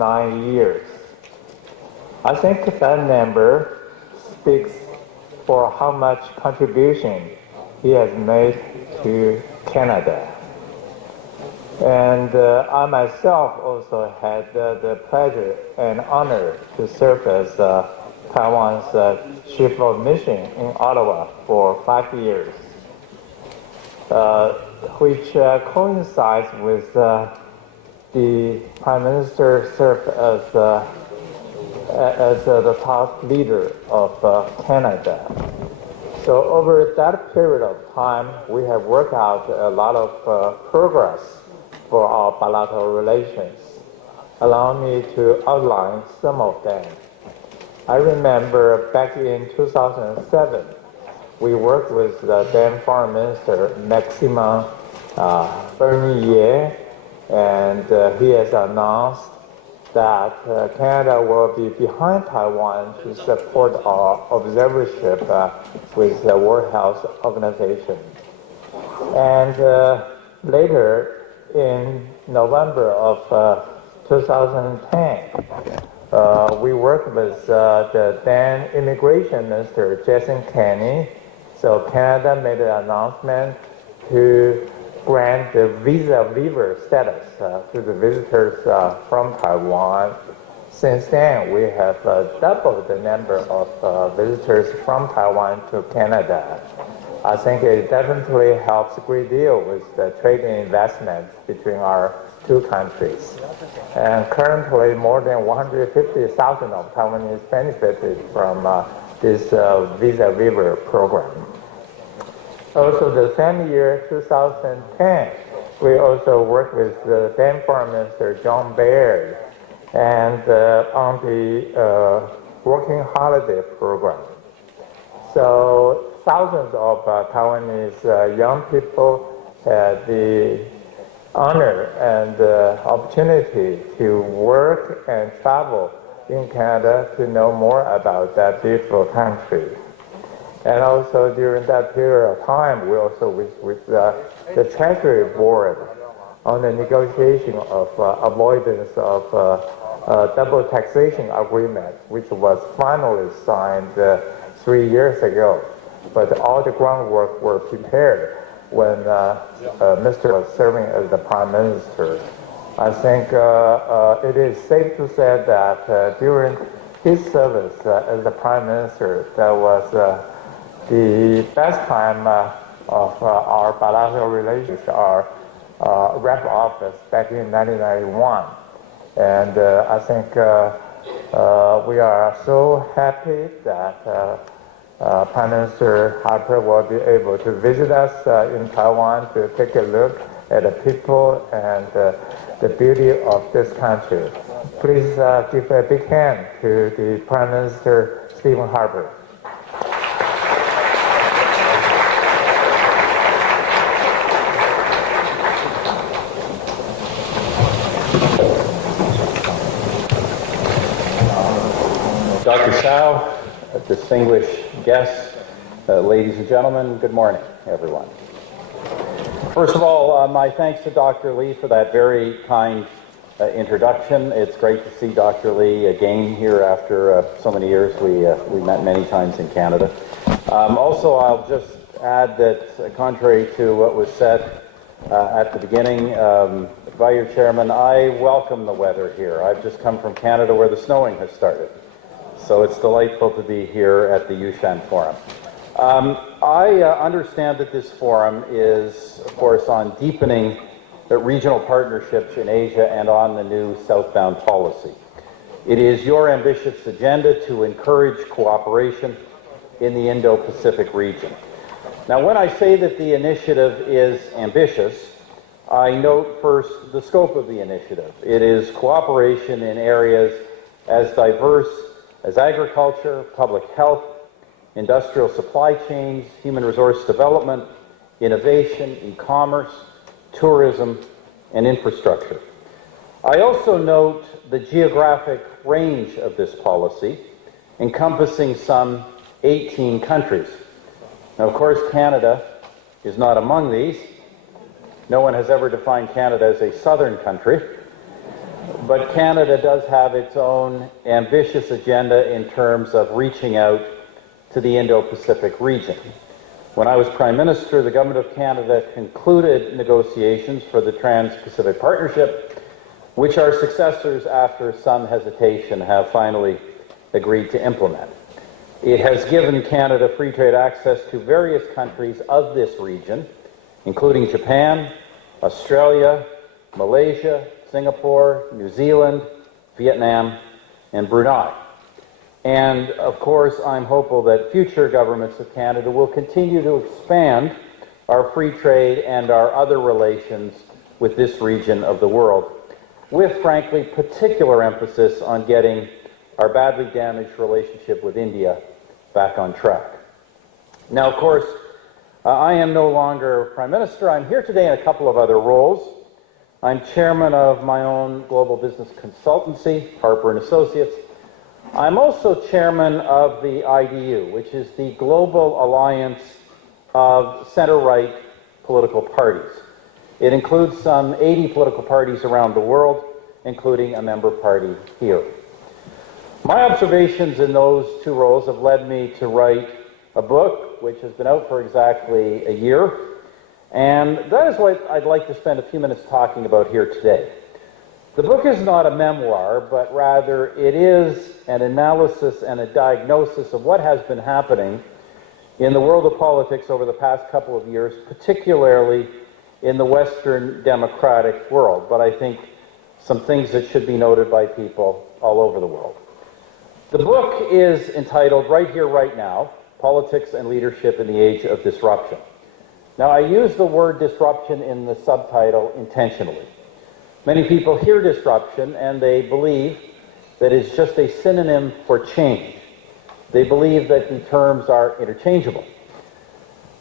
9 years. I think that number speaks for how much contribution he has made to Canada. And I myself also had the pleasure and honor to serve as Taiwan's chief of mission in Ottawa for 5 years, which coincides with the Prime Minister served as the top leader of Canada. So over that period of time, we have worked out a lot of progress for our bilateral relations. Allow me to outline some of them. I remember back in 2007, we worked with the then Foreign Minister, Maxime Bernier, and he has announced that Canada will be behind Taiwan to support our observership with the World Health Organization. And later, in November of 2010, we worked with the then Immigration Minister, Jason Kenney. So Canada made an announcement to grant the visa waiver status to the visitors from Taiwan. Since then, we have doubled the number of visitors from Taiwan to Canada. I think it definitely helps a great deal with the trade and investment between our two countries. And currently, more than 150,000 of Taiwanese benefited from this visa waiver program. Also, the same year, 2010, we also worked with the then Foreign Minister, John Baird, and on the Working Holiday Program. So thousands of Taiwanese young people had the honor and opportunity to work and travel in Canada to know more about that beautiful country. And also during that period of time, we also with the Treasury Board on the negotiation of avoidance of double taxation agreement, which was finally signed 3 years ago. But all the groundwork were prepared when Mr. was serving as the Prime Minister. I think it is safe to say that during his service as the Prime Minister, that was the best time of our bilateral relations, our rep office back in 1991. And I think we are so happy that Prime Minister Harper will be able to visit us in Taiwan to take a look at the people and the beauty of this country. Please give a big hand to the Prime Minister, Stephen Harper. Dr. Tsao, distinguished guests, ladies and gentlemen, good morning, everyone. First of all, my thanks to Dr. Lee for that very kind introduction. It's great to see Dr. Lee again here after so many years. We met many times in Canada. Also, I'll just add that contrary to what was said at the beginning by your chairman, I welcome the weather here. I've just come from Canada where the snowing has started. So it's delightful to be here at the Yushan Forum. I understand that this forum is, of course, on deepening the regional partnerships in Asia and on the new southbound policy. It is your ambitious agenda to encourage cooperation in the Indo-Pacific region. Now, when I say that the initiative is ambitious, I note first the scope of the initiative. It is cooperation in areas as diverse as agriculture, public health, industrial supply chains, human resource development, innovation, e-commerce, tourism, and infrastructure. I also note the geographic range of this policy, encompassing some 18 countries. Now, of course, Canada is not among these. No one has ever defined Canada as a southern country. but Canada does have its own ambitious agenda in terms of reaching out to the Indo-Pacific region. When I was Prime Minister, the Government of Canada concluded negotiations for the Trans-Pacific Partnership, which our successors, after some hesitation, have finally agreed to implement. It has given Canada free trade access to various countries of this region, including Japan, Australia, Malaysia, Singapore, New Zealand, Vietnam, and Brunei. And of course, I'm hopeful that future governments of Canada will continue to expand our free trade and our other relations with this region of the world, with, frankly, particular emphasis on getting our badly damaged relationship with India back on track. Now, of course, I am no longer Prime Minister. I'm here today in a couple of other roles. I'm chairman of my own global business consultancy, Harper & Associates. I'm also chairman of the IDU, which is the Global Alliance of center-right political parties. It includes some 80 political parties around the world, including a member party here. My observations in those two roles have led me to write a book, which has been out for exactly a year, and that is what I'd like to spend a few minutes talking about here today. The book is not a memoir, but rather it is an analysis and a diagnosis of what has been happening in the world of politics over the past couple of years, particularly in the Western democratic world, but I think some things that should be noted by people all over the world. The book is entitled Right Here, Right Now, Politics and Leadership in the Age of Disruption. Now, I use the word disruption in the subtitle intentionally. Many people hear disruption and they believe that it's just a synonym for change. They believe that the terms are interchangeable.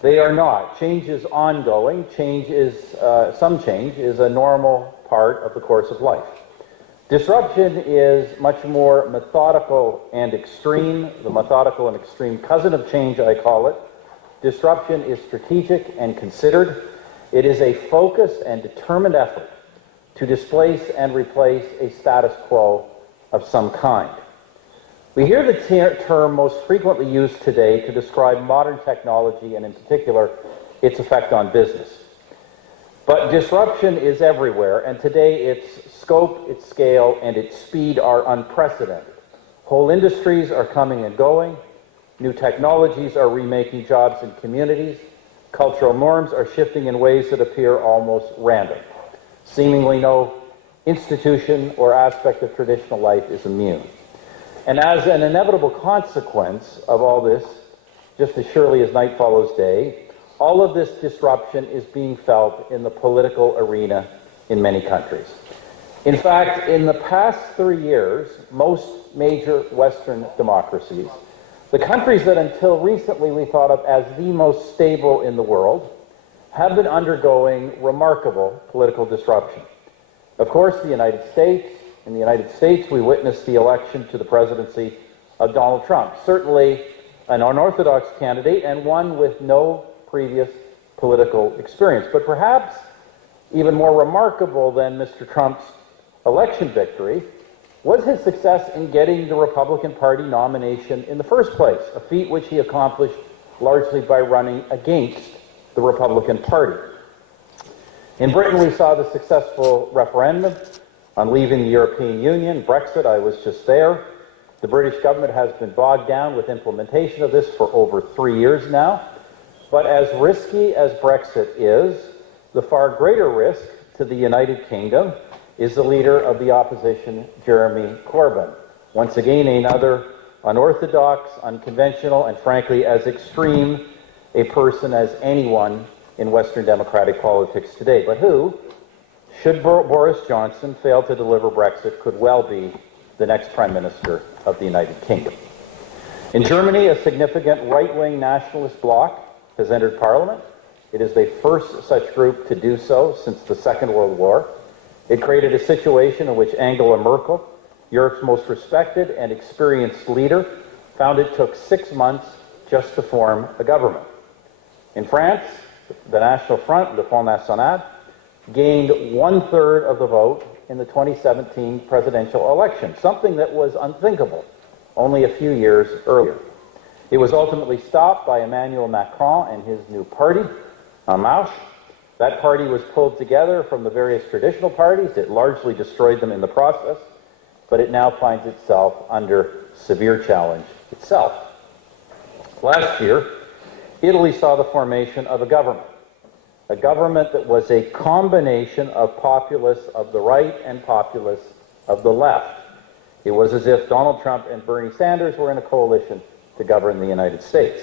They are not. Change is ongoing. Some change is a normal part of the course of life. Disruption is much more methodical and extreme, the methodical and extreme cousin of change, I call it. Disruption is strategic and considered. It is a focused and determined effort to displace and replace a status quo of some kind. We hear the term most frequently used today to describe modern technology and in particular its effect on business. But disruption is everywhere, and today its scope, its scale, and its speed are unprecedented. Whole industries are coming and going. New technologies are remaking jobs in communities. Cultural norms are shifting in ways that appear almost random. Seemingly no institution or aspect of traditional life is immune. And as an inevitable consequence of all this, just as surely as night follows day, all of this disruption is being felt in the political arena in many countries. In fact, in the past 3 years, most major Western democracies, the countries that until recently we thought of as the most stable in the world, have been undergoing remarkable political disruption. Of course, the United States. In the United States, we witnessed the election to the presidency of Donald Trump, certainly an unorthodox candidate and one with no previous political experience. But perhaps even more remarkable than Mr. Trump's election victory was his success in getting the Republican Party nomination in the first place, a feat which he accomplished largely by running against the Republican Party. In Britain, we saw the successful referendum on leaving the European Union, Brexit. I was just there. The British government has been bogged down with implementation of this for over 3 years now. But as risky as Brexit is, the far greater risk to the United Kingdom is the leader of the opposition, Jeremy Corbyn. Once again, another unorthodox, unconventional, and frankly, as extreme a person as anyone in Western democratic politics today, but who, should Boris Johnson fail to deliver Brexit, could well be the next Prime Minister of the United Kingdom. In Germany, a significant right-wing nationalist bloc has entered Parliament. It is the first such group to do so since the Second World War. It created a situation in which Angela Merkel, Europe's most respected and experienced leader, found it took 6 months just to form a government. In France, the National Front, Le Front National, gained 1/3 of the vote in the 2017 presidential election, something that was unthinkable only a few years earlier. It was ultimately stopped by Emmanuel Macron and his new party, En Marche. That party was pulled together from the various traditional parties. It largely destroyed them in the process, but it now finds itself under severe challenge itself. Last year, Italy saw the formation of a government that was a combination of populists of the right and populists of the left. It was as if Donald Trump and Bernie Sanders were in a coalition to govern the United States.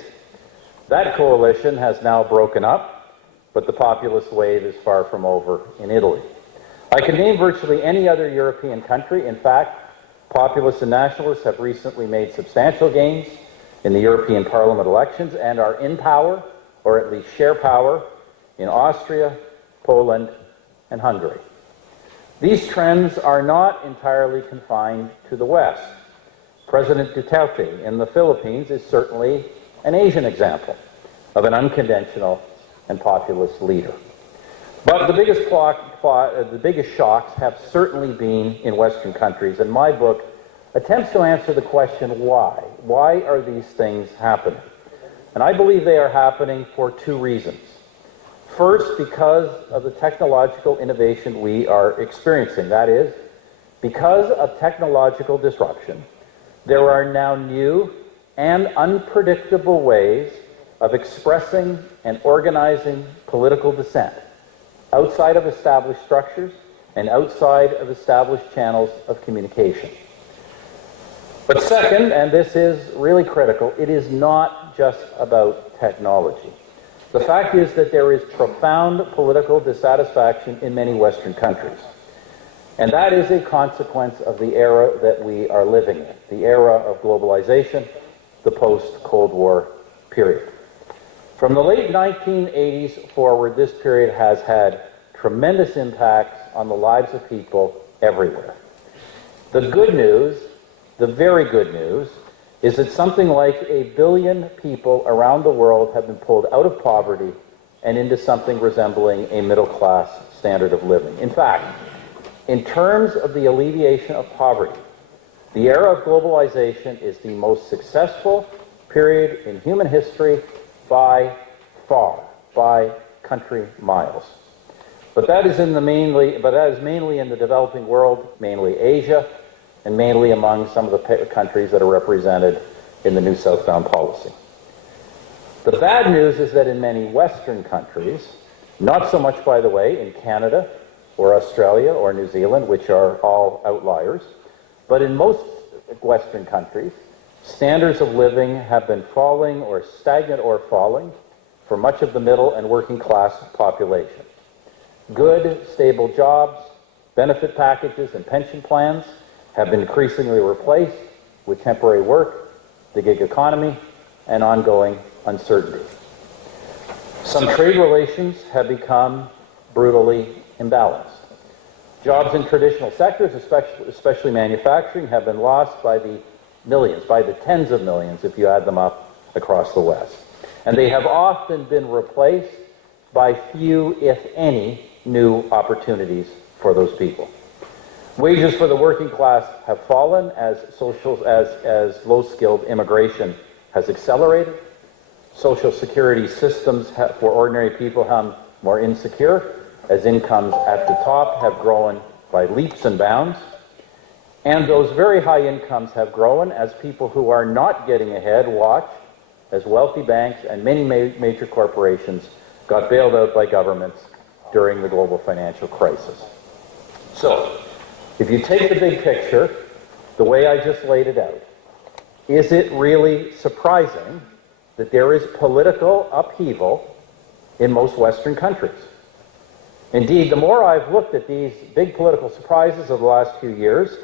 That coalition has now broken up, but the populist wave is far from over in Italy. I can name virtually any other European country. In fact, populists and nationalists have recently made substantial gains in the European Parliament elections and are in power, or at least share power, in Austria, Poland, and Hungary. These trends are not entirely confined to the West. President Duterte in the Philippines is certainly an Asian example of an unconventional and populist leader. But the biggest shocks have certainly been in Western countries, and my book attempts to answer the question, why? Why are these things happening? And I believe they are happening for two reasons. First, because of the technological innovation we are experiencing. That is, because of technological disruption, there are now new and unpredictable ways of expressing and organizing political dissent outside of established structures and outside of established channels of communication. But second, and this is really critical, it is not just about technology. The fact is that there is profound political dissatisfaction in many Western countries. And that is a consequence of the era that we are living in, the era of globalization, the post-Cold War period. From the late 1980s forward, this period has had tremendous impacts on the lives of people everywhere. The good news, the very good news, is that something like 1 billion people around the world have been pulled out of poverty and into something resembling a middle-class standard of living. In fact, in terms of the alleviation of poverty, the era of globalization is the most successful period in human history by far, by country miles. But that is mainly in the developing world, mainly Asia, and mainly among some of the countries that are represented in the new southbound policy. The bad news is that in many Western countries, not so much, by the way, in Canada or Australia or New Zealand, which are all outliers, but in most Western countries, standards of living have been falling or stagnant or falling for much of the middle and working class population. Good, stable jobs, benefit packages, and pension plans have been increasingly replaced with temporary work, the gig economy, and ongoing uncertainty. Some trade relations have become brutally imbalanced. Jobs in traditional sectors, especially manufacturing, have been lost by the millions, by the tens of millions if you add them up across the West. And they have often been replaced by few, if any, new opportunities for those people. Wages for the working class have fallen as low-skilled immigration has accelerated. Social security systems for ordinary people become more insecure as incomes at the top have grown by leaps and bounds. And those very high incomes have grown as people who are not getting ahead watch as wealthy banks and many major corporations got bailed out by governments during the global financial crisis. So, if you take the big picture, the way I just laid it out, is it really surprising that there is political upheaval in most Western countries? Indeed, the more I've looked at these big political surprises of the last few years,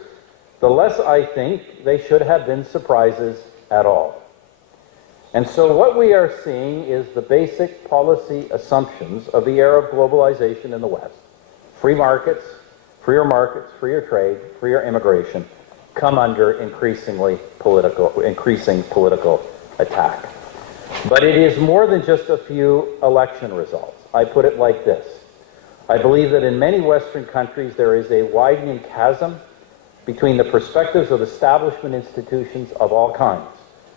the less I think they should have been surprises at all. And so what we are seeing is the basic policy assumptions of the era of globalization in the West. Free markets, freer trade, freer immigration, come under increasing political attack. But it is more than just a few election results. I put it like this. I believe that in many Western countries there is a widening chasm between the perspectives of establishment institutions of all kinds,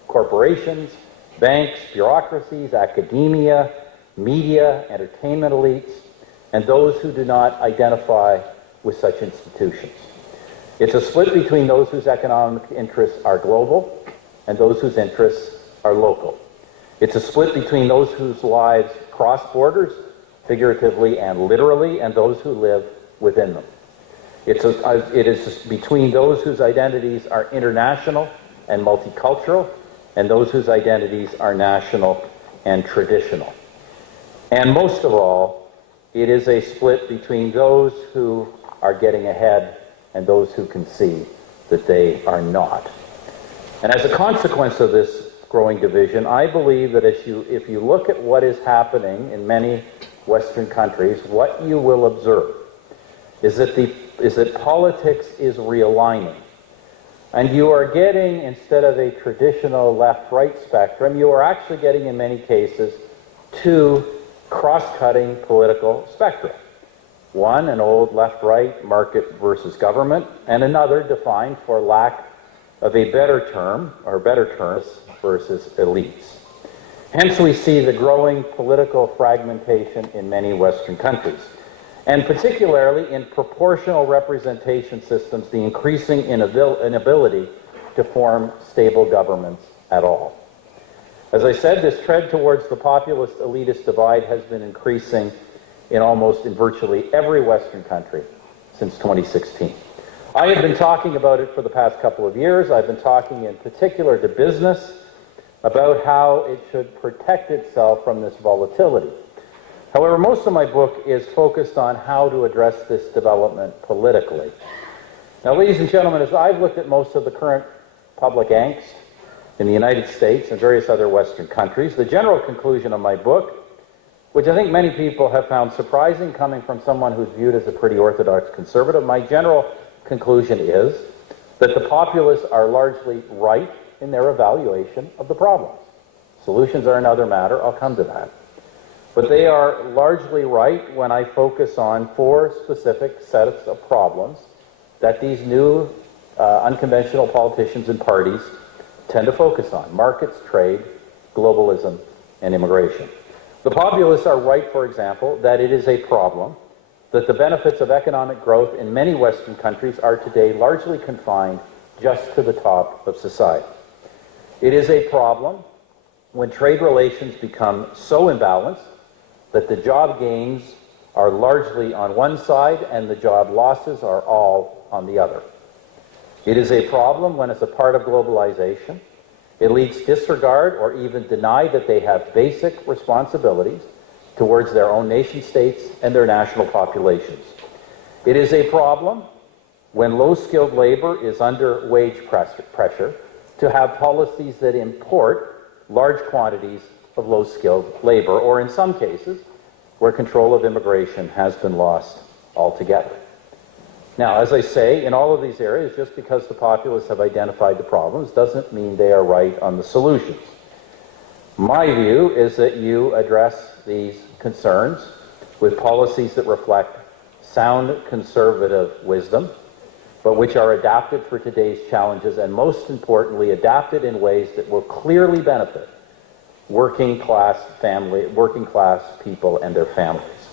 corporations, banks, bureaucracies, academia, media, entertainment elites, and those who do not identify with such institutions. It's a split between those whose economic interests are global and those whose interests are local. It's a split between those whose lives cross borders, figuratively and literally, and those who live within them. It is between those whose identities are international and multicultural, and those whose identities are national and traditional. And most of all, it is a split between those who are getting ahead and those who can see that they are not. And as a consequence of this growing division, I believe that if you look at what is happening in many Western countries, what you will observe is that politics is realigning. And you are getting, instead of a traditional left-right spectrum, you are actually getting, in many cases, two cross-cutting political spectra. One, an old left-right market versus government, and another defined, for lack of a better term, or better terms, versus elites. Hence we see the growing political fragmentation in many Western countries, and particularly in proportional representation systems, the increasing inability to form stable governments at all. As I said, this trend towards the populist elitist divide has been increasing in virtually every Western country since 2016. I have been talking about it for the past couple of years. I've been talking in particular to business about how it should protect itself from this volatility. However, most of my book is focused on how to address this development politically. Now, ladies and gentlemen, as I've looked at most of the current public angst in the United States and various other Western countries, the general conclusion of my book, which I think many people have found surprising coming from someone who's viewed as a pretty orthodox conservative, my general conclusion is that the populists are largely right in their evaluation of the problems. Solutions are another matter. I'll come to that. But they are largely right when I focus on four specific sets of problems that these new unconventional politicians and parties tend to focus on: markets, trade, globalism, and immigration. The populists are right, for example, that it is a problem that the benefits of economic growth in many Western countries are today largely confined just to the top of society. It is a problem when trade relations become so imbalanced that the job gains are largely on one side and the job losses are all on the other. It is a problem when, as a part of globalization, elites disregard or even deny that they have basic responsibilities towards their own nation states and their national populations. It is a problem when low-skilled labor is under wage pressure to have policies that import large quantities of low-skilled labor, or in some cases, where control of immigration has been lost altogether. Now, as I say, in all of these areas, just because the populists have identified the problems doesn't mean they are right on the solutions. My view is that you address these concerns with policies that reflect sound conservative wisdom, but which are adapted for today's challenges, and most importantly, adapted in ways that will clearly benefit working class people and their families.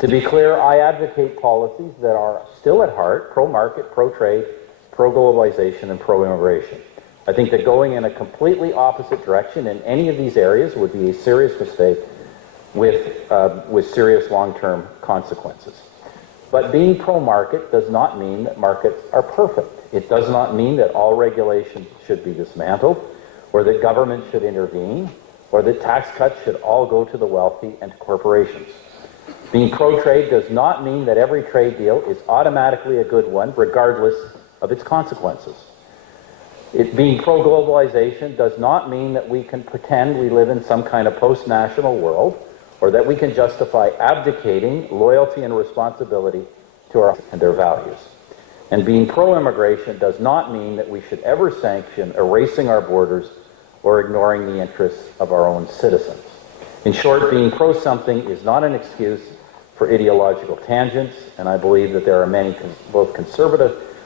To be clear, I advocate policies that are still at heart pro-market, pro-trade, pro-globalization, and pro-immigration. I think that going in a completely opposite direction in any of these areas would be a serious mistake with serious long-term consequences. But being pro-market does not mean that markets are perfect. It does not mean that all regulation should be dismantled, or that government should intervene, or that tax cuts should all go to the wealthy and to corporations. Being pro-trade does not mean that every trade deal is automatically a good one, regardless of its consequences. Being pro-globalization does not mean that we can pretend we live in some kind of post-national world, or that we can justify abdicating loyalty and responsibility to our and their values. And being pro-immigration does not mean that we should ever sanction erasing our borders or ignoring the interests of our own citizens. In short, being pro-something is not an excuse for ideological tangents, and I believe that there are many both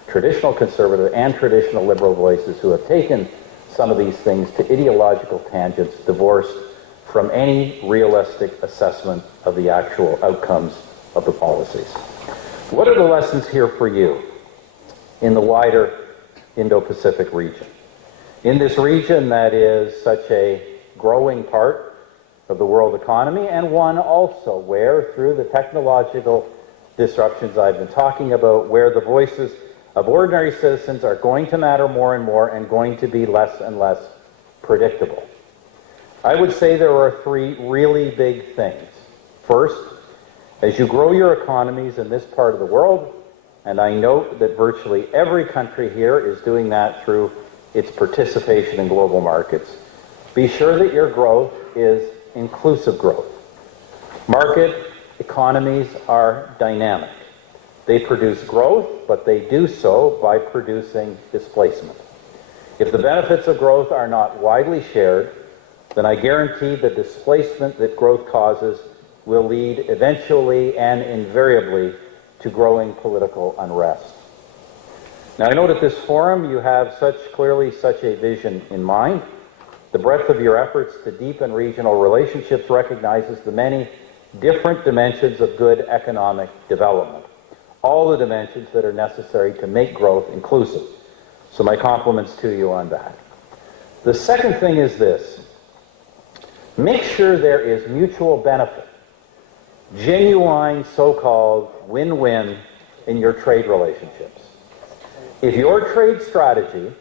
traditional conservative and traditional liberal voices who have taken some of these things to ideological tangents divorced from any realistic assessment of the actual outcomes of the policies. What are the lessons here for you in the wider Indo-Pacific region? In this region that is such a growing part of the world economy, and one also where, through the technological disruptions I've been talking about, where the voices of ordinary citizens are going to matter more and more and going to be less and less predictable. I would say there are three really big things. First, as you grow your economies in this part of the world, and I note that virtually every country here is doing that through its participation in global markets, be sure that your growth is inclusive growth. Market economies are dynamic. They produce growth, but they do so by producing displacement. If the benefits of growth are not widely shared, then I guarantee the displacement that growth causes will lead eventually and invariably to growing political unrest. Now, I note at this forum you have clearly such a vision in mind. The breadth of your efforts to deepen regional relationships recognizes the many different dimensions of good economic development, all the dimensions that are necessary to make growth inclusive. So my compliments to you on that. The second thing is this: make sure there is mutual benefit, genuine so-called win-win in your trade relationships. If your trade strategy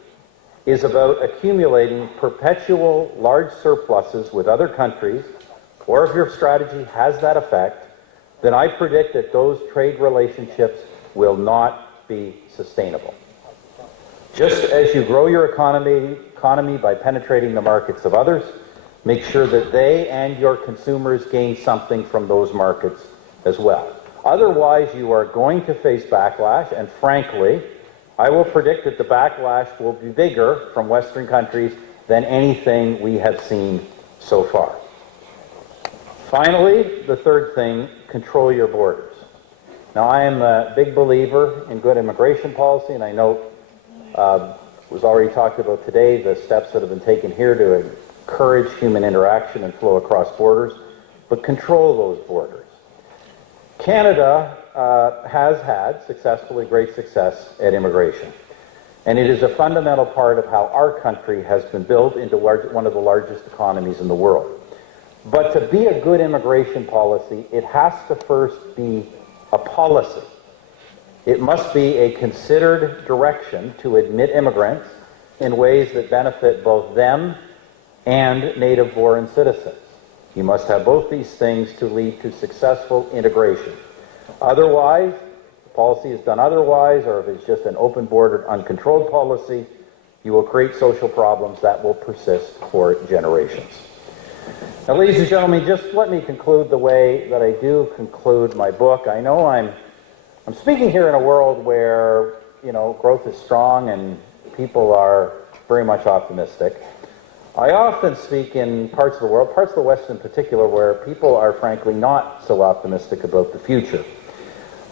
is about accumulating perpetual large surpluses with other countries, or if your strategy has that effect, then I predict that those trade relationships will not be sustainable. Just as you grow your economy by penetrating the markets of others, make sure that they and your consumers gain something from those markets as well. Otherwise, you are going to face backlash, and frankly, I will predict that the backlash will be bigger from Western countries than anything we have seen so far. Finally, the third thing, control your borders. Now, I am a big believer in good immigration policy, and I know was already talked about today the steps that have been taken here to encourage human interaction and flow across borders, but control those borders. Canada has had successfully great success at immigration, and it is a fundamental part of how our country has been built into one of the largest economies in the world. But to be a good immigration policy, it has to first be a policy. It must be a considered direction to admit immigrants in ways that benefit both them and native-born citizens. You must have both these things to lead to successful integration. Otherwise, the policy is done otherwise, or if it's just an open-bordered, uncontrolled policy, you will create social problems that will persist for generations. Now, ladies and gentlemen, just let me conclude the way that I do conclude my book. I know I'm speaking here in a world where, growth is strong and people are very much optimistic. I often speak in parts of the world, parts of the West in particular, where people are frankly not so optimistic about the future.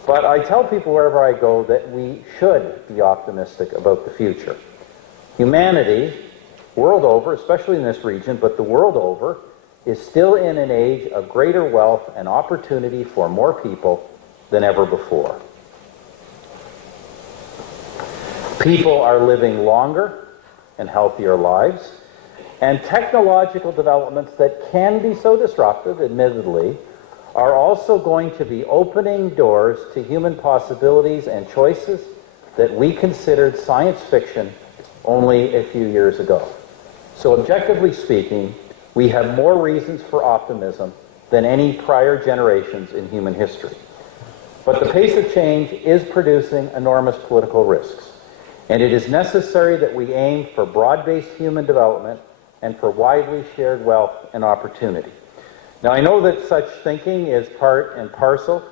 But I tell people wherever I go that we should be optimistic about the future. Humanity, world over, especially in this region, but the world over, is still in an age of greater wealth and opportunity for more people than ever before. People are living longer and healthier lives, and technological developments that can be so disruptive, admittedly, are also going to be opening doors to human possibilities and choices that we considered science fiction only a few years ago. So objectively speaking, we have more reasons for optimism than any prior generations in human history. But the pace of change is producing enormous political risks, and it is necessary that we aim for broad-based human development and for widely shared wealth and opportunity. Now, I know that such thinking is part and parcel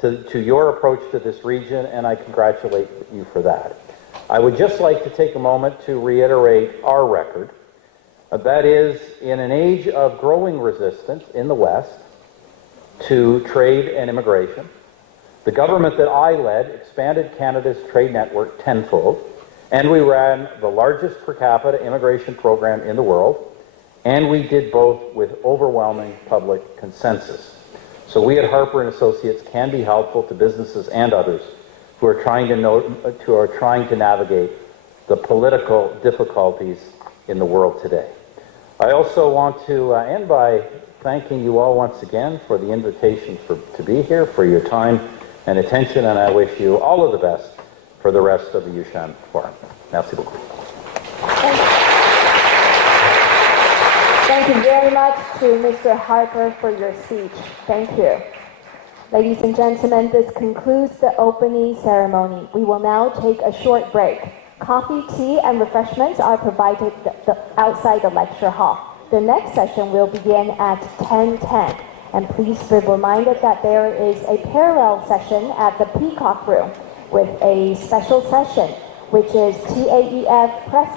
to your approach to this region, and I congratulate you for that. I would just like to take a moment to reiterate our record. That is, in an age of growing resistance in the West, to trade and immigration. The government that I led expanded Canada's trade network tenfold, and we ran the largest per capita immigration program in the world, and we did both with overwhelming public consensus. So we at Harper and Associates can be helpful to businesses and others who are trying to navigate the political difficulties in the world today. I also want to end by thanking you all once again for the invitation to be here, for your time and attention, and I wish you all of the best for the rest of the USHAN Forum. Merci beaucoup. Thank you very much to Mr. Harper for your speech. Thank you. Ladies and gentlemen, this concludes the opening ceremony. We will now take a short break. Coffee, tea, and refreshments are provided outside the lecture hall. The next session will begin at 10:10. And please be reminded that there is a parallel session at the Peacock Room with a special session, which is TAEF Press